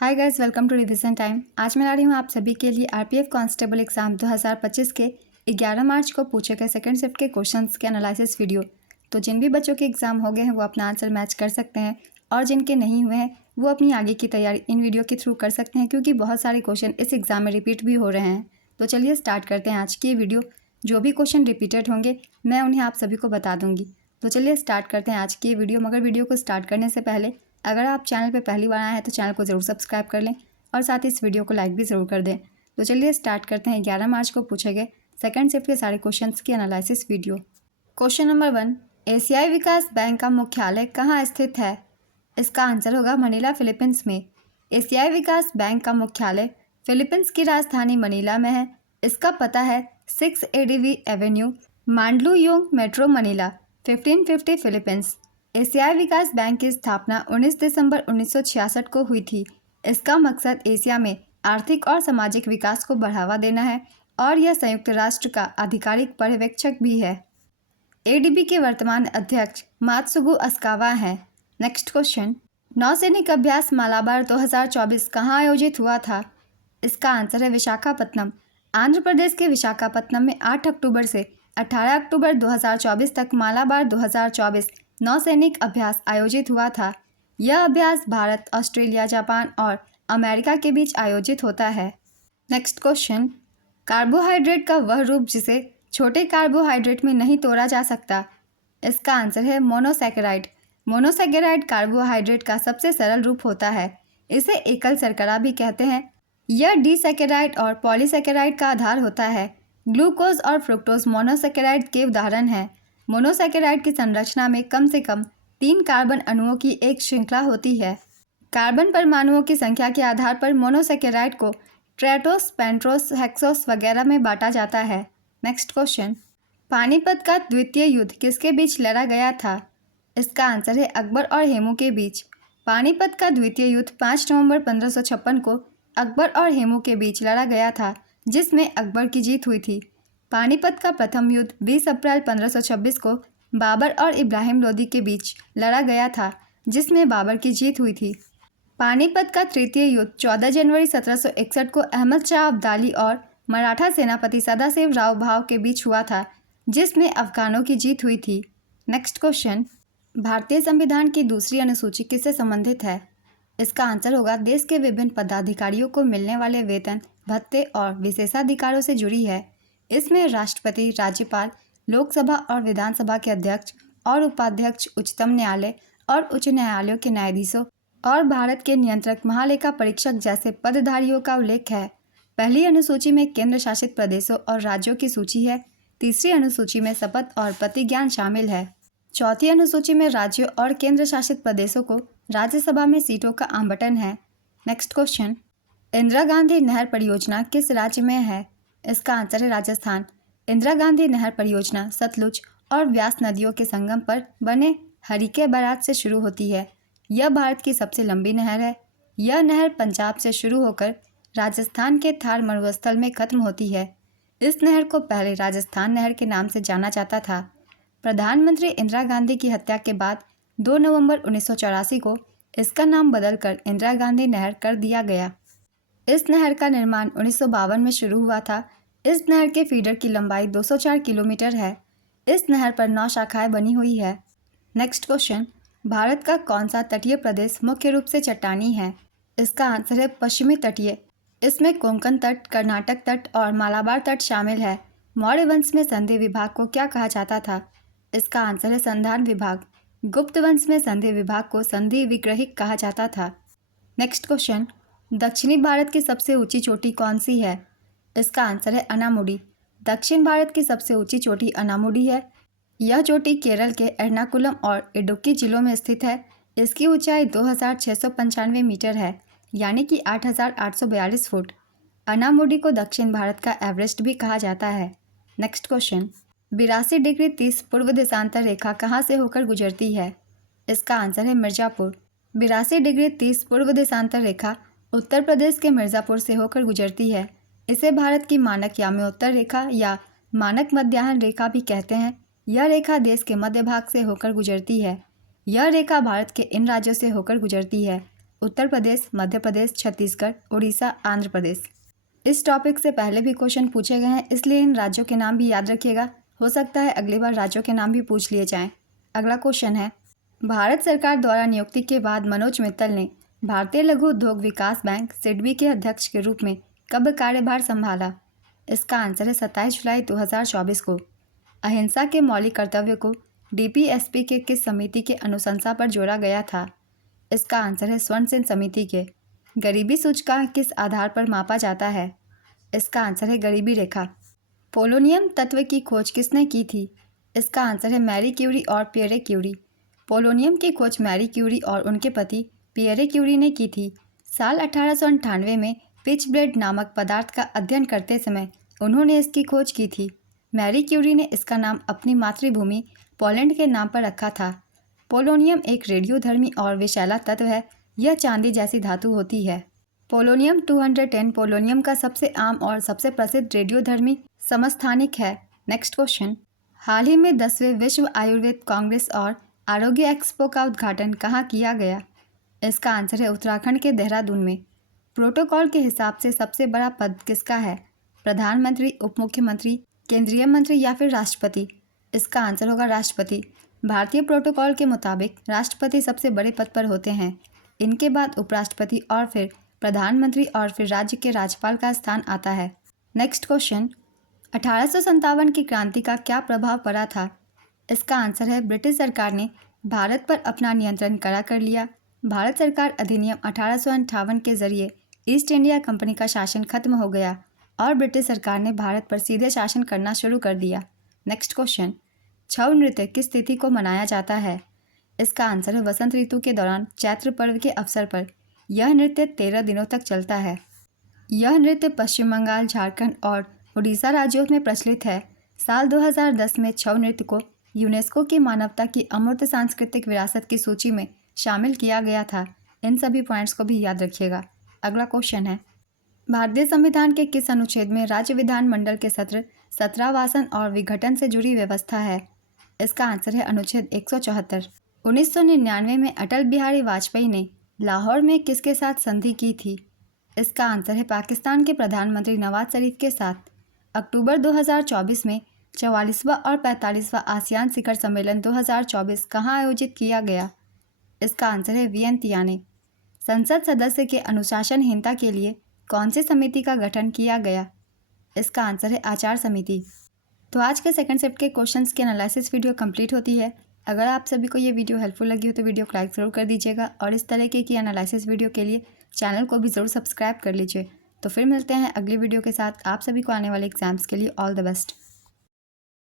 Hi guys, welcome to revision time. आज मैं ला रही हूँ आप सभी के लिए आरपीएफ कांस्टेबल एग्जाम 2025 के 11 मार्च को पूछे गए सेकंड शिफ्ट के क्वेश्चंस के एनालिसिस वीडियो। तो जिन भी बच्चों के एग्जाम हो गए हैं वो अपना आंसर मैच कर सकते हैं और जिनके नहीं हुए हैं वो अपनी आगे की तैयारी इन वीडियो के थ्रू कर सकते हैं, क्योंकि बहुत सारे क्वेश्चन इस एग्जाम में रिपीट भी हो रहे हैं। तो चलिए स्टार्ट करते हैं आज की वीडियो। जो भी क्वेश्चन रिपीटेड होंगे मैं उन्हें आप सभी को बता दूंगी। तो चलिए स्टार्ट करते हैं आज की वीडियो। मगर वीडियो को स्टार्ट करने से पहले अगर आप चैनल पर पहली बार आए हैं तो चैनल को ज़रूर सब्सक्राइब कर लें और साथ ही इस वीडियो को लाइक भी ज़रूर कर दें। तो चलिए स्टार्ट करते हैं 11 मार्च को पूछे गए सेकंड शिफ्ट के सारे क्वेश्चंस की एनालिसिस वीडियो। क्वेश्चन नंबर 1, एशियाई विकास बैंक का मुख्यालय कहाँ स्थित है? इसका आंसर होगा मनीला, फिलीपींस में। एशियाई विकास बैंक का मुख्यालय फिलीपींस की राजधानी मनीला में है। इसका पता है 6 ADV avenue, Mandaluyong Metro, Manila, 1550, Philippines. एशियाई विकास बैंक की स्थापना 19 दिसंबर 1966 को हुई थी। इसका मकसद एशिया में आर्थिक और सामाजिक विकास को बढ़ावा देना है और यह संयुक्त राष्ट्र का आधिकारिक पर्यवेक्षक भी है। एडीबी के वर्तमान अध्यक्ष मात्सुगु अस्कावा हैं। नेक्स्ट क्वेश्चन, नौसैनिक अभ्यास मालाबार 2024 कहाँ आयोजित हुआ था? इसका आंसर है विशाखापत्तनम। आंध्र प्रदेश के विशाखापत्तनम में 8 अक्टूबर से 18 अक्टूबर 2024 तक मालाबार 2024 नौसैनिक अभ्यास आयोजित हुआ था। यह अभ्यास भारत, ऑस्ट्रेलिया, जापान और अमेरिका के बीच आयोजित होता है। नेक्स्ट क्वेश्चन, कार्बोहाइड्रेट का वह रूप जिसे छोटे कार्बोहाइड्रेट में नहीं तोड़ा जा सकता। इसका आंसर है मोनोसैकेराइड। मोनोसैकेराइड कार्बोहाइड्रेट का सबसे सरल रूप होता है। इसे एकल शर्करा भी कहते हैं। यह डिसैकेराइड और पॉलीसैकेराइड का आधार होता है। ग्लूकोज और फ्रुक्टोज मोनोसैकेराइड के उदाहरण हैं। मोनोसैकेराइड की संरचना में कम से कम 3 कार्बन अणुओं की एक श्रृंखला होती है। कार्बन परमाणुओं की संख्या के आधार पर मोनोसैकेराइड को ट्रेटोस, पेंट्रोस, हेक्सोस वगैरह में बांटा जाता है। नेक्स्ट क्वेश्चन, पानीपत का द्वितीय युद्ध किसके बीच लड़ा गया था? इसका आंसर है अकबर और हेमू के बीच। पानीपत का द्वितीय युद्ध 5 नवंबर 1556 को अकबर और हेमू के बीच लड़ा गया था, जिसमें अकबर की जीत हुई थी। पानीपत का प्रथम युद्ध 20 अप्रैल 1526 को बाबर और इब्राहिम लोदी के बीच लड़ा गया था, जिसमें बाबर की जीत हुई थी। पानीपत का तृतीय युद्ध 14 जनवरी 1761 को अहमद शाह अब्दाली और मराठा सेनापति सदाशिव राव भाव के बीच हुआ था, जिसमें अफगानों की जीत हुई थी। नेक्स्ट क्वेश्चन, भारतीय संविधान की दूसरी अनुसूची किससे संबंधित है? इसका आंसर होगा देश के विभिन्न पदाधिकारियों को मिलने वाले वेतन, भत्ते और विशेषाधिकारों से जुड़ी है। इसमें राष्ट्रपति, राज्यपाल, लोकसभा और विधानसभा के अध्यक्ष और उपाध्यक्ष, उच्चतम न्यायालय और उच्च न्यायालयों के न्यायाधीशों और भारत के नियंत्रक, महालेखा परीक्षक जैसे पदधारियों का उल्लेख है। पहली अनुसूची में केंद्र शासित प्रदेशों और राज्यों की सूची है। तीसरी अनुसूची में शपथ और प्रतिज्ञान शामिल है। चौथी अनुसूची में राज्यों और केंद्र शासित प्रदेशों को राज्यसभा में सीटों का आवंटन है। नेक्स्ट क्वेश्चन, इंदिरा गांधी नहर परियोजना किस राज्य में है? इसका आंसर है राजस्थान। इंदिरा गांधी नहर परियोजना सतलुज और व्यास नदियों के संगम पर बने हरिके बैराज से शुरू होती है। यह भारत की सबसे लंबी नहर है। यह नहर पंजाब से शुरू होकर राजस्थान के थार मरुस्थल में खत्म होती है। इस नहर को पहले राजस्थान नहर के नाम से जाना जाता था। प्रधानमंत्री इंदिरा गांधी की हत्या के बाद 2 नवंबर 1984 को इसका नाम बदलकर इंदिरा गांधी नहर कर दिया गया। इस नहर का निर्माण 1952 में शुरू हुआ था। इस नहर के फीडर की लंबाई 204 किलोमीटर है। इस नहर पर 9 शाखाएं बनी हुई है। नेक्स्ट क्वेश्चन, भारत का कौन सा तटीय प्रदेश मुख्य रूप से चट्टानी है? इसका आंसर है पश्चिमी तटीय। इसमें कोंकण तट, कर्नाटक तट और मालाबार तट शामिल है। मौर्य वंश में संधि विभाग को क्या कहा जाता था? इसका आंसर है संधान विभाग। गुप्त वंश में संधि विभाग को संधि विग्रहिक कहा जाता था। नेक्स्ट क्वेश्चन, दक्षिणी भारत की सबसे ऊंची चोटी कौन सी है? इसका आंसर है अनामुडी। दक्षिण भारत की सबसे ऊंची चोटी अनामुडी है। यह चोटी केरल के एर्नाकुलम और इडुक्की जिलों में स्थित है। इसकी ऊंचाई 2695 मीटर है, यानी कि 8842 फुट। अनामुडी को दक्षिण भारत का एवरेस्ट भी कहा जाता है। नेक्स्ट क्वेश्चन, 82 डिग्री 30 पूर्व देशांतर रेखा कहाँ से होकर गुजरती है? इसका आंसर है मिर्ज़ापुर। 82 डिग्री 30 पूर्व देशांतर रेखा उत्तर प्रदेश के मिर्ज़ापुर से होकर गुजरती है। इसे भारत की मानक याम्योत्तर रेखा या मानक मध्याह्न रेखा भी कहते हैं। यह रेखा देश के मध्य भाग से होकर गुजरती है। यह रेखा भारत के इन राज्यों से होकर गुजरती है: उत्तर प्रदेश, मध्य प्रदेश, छत्तीसगढ़, उड़ीसा, आंध्र प्रदेश। इस टॉपिक से पहले भी क्वेश्चन पूछे गए हैं, इसलिए इन राज्यों के नाम भी याद रखिएगा। हो सकता है अगली बार राज्यों के नाम भी पूछ लिए जाएं। अगला क्वेश्चन है, भारत सरकार द्वारा नियुक्ति के बाद मनोज मित्तल ने भारतीय लघु उद्योग विकास बैंक सिडबी के अध्यक्ष के रूप में कब कार्यभार संभाला? इसका आंसर है 27 जुलाई 2024 को। अहिंसा के मौलिक कर्तव्य को डीपीएसपी के किस समिति के अनुशंसा पर जोड़ा गया था? इसका आंसर है स्वर्ण सिंह समिति के। गरीबी सूचकांक किस आधार पर मापा जाता है? इसका आंसर है गरीबी रेखा। पोलोनियम तत्व की खोज किसने की थी? इसका आंसर है मैरी क्यूरी और पियरे क्यूरी। पोलोनियम की खोज मैरी क्यूरी और उनके पति पियरे क्यूरी ने की थी। साल 1898 में पिच ब्लेड नामक पदार्थ का अध्ययन करते समय उन्होंने इसकी खोज की थी। मैरी क्यूरी ने इसका नाम अपनी मातृभूमि पोलैंड के नाम पर रखा था। पोलोनियम एक रेडियोधर्मी और विषैला तत्व है। यह चांदी जैसी धातु होती है। पोलोनियम 210 पोलोनियम का सबसे आम और सबसे प्रसिद्ध रेडियोधर्मी समस्थानिक है। नेक्स्ट क्वेश्चन, हाल ही में 10वें विश्व आयुर्वेद कांग्रेस और आरोग्य एक्सपो का उद्घाटन कहाँ किया गया? इसका आंसर है उत्तराखंड के देहरादून में। प्रोटोकॉल के हिसाब से सबसे बड़ा पद किसका है? प्रधानमंत्री, उप मुख्यमंत्री, केंद्रीय मंत्री या फिर राष्ट्रपति? इसका आंसर होगा राष्ट्रपति। भारतीय प्रोटोकॉल के मुताबिक राष्ट्रपति सबसे बड़े पद पर होते हैं। इनके बाद उपराष्ट्रपति और फिर प्रधानमंत्री और फिर राज्य के राज्यपाल का स्थान आता है। नेक्स्ट क्वेश्चन, 1857 की क्रांति का क्या प्रभाव पड़ा था? इसका आंसर है ब्रिटिश सरकार ने भारत पर अपना नियंत्रण कड़ा कर लिया। भारत सरकार अधिनियम 1858 के जरिए ईस्ट इंडिया कंपनी का शासन खत्म हो गया और ब्रिटिश सरकार ने भारत पर सीधे शासन करना शुरू कर दिया। नेक्स्ट क्वेश्चन, छऊ नृत्य किस तिथि को मनाया जाता है? इसका आंसर है वसंत ऋतु के दौरान चैत्र पर्व के अवसर पर। यह नृत्य 13 दिनों तक चलता है। यह नृत्य पश्चिम बंगाल, झारखंड और उड़ीसा राज्यों में प्रचलित है। साल 2010 में छऊ नृत्य को यूनेस्को की मानवता की अमूर्त सांस्कृतिक विरासत की सूची में शामिल किया गया था। इन सभी पॉइंट्स को भी याद रखिएगा। अगला क्वेश्चन है, भारतीय संविधान के किस अनुच्छेद में राज्य विधानमंडल के सत्र, सत्रावासन और विघटन से जुड़ी व्यवस्था है? इसका आंसर है अनुच्छेद 174। 1999 में अटल बिहारी वाजपेयी ने लाहौर में किसके साथ संधि की थी? इसका आंसर है पाकिस्तान के प्रधानमंत्री नवाज शरीफ के साथ। अक्टूबर 2024 में 44वां और 45वां आसियान शिखर सम्मेलन 2024 कहाँ आयोजित किया गया? इसका आंसर है वियंतियाने। संसद सदस्य के अनुशासनहीनता के लिए कौन सी समिति का गठन किया गया? इसका आंसर है आचार समिति। तो आज के सेकंड शिफ्ट के क्वेश्चंस की एनालिसिस वीडियो कंप्लीट होती है। अगर आप सभी को ये वीडियो हेल्पफुल लगी हो तो वीडियो को लाइक ज़रूर कर दीजिएगा और इस तरीके की एनालिसिस वीडियो के लिए चैनल को भी ज़रूर सब्सक्राइब कर लीजिए। तो फिर मिलते हैं अगली वीडियो के साथ। आप सभी को आने वाले एग्जाम्स के लिए ऑल द बेस्ट।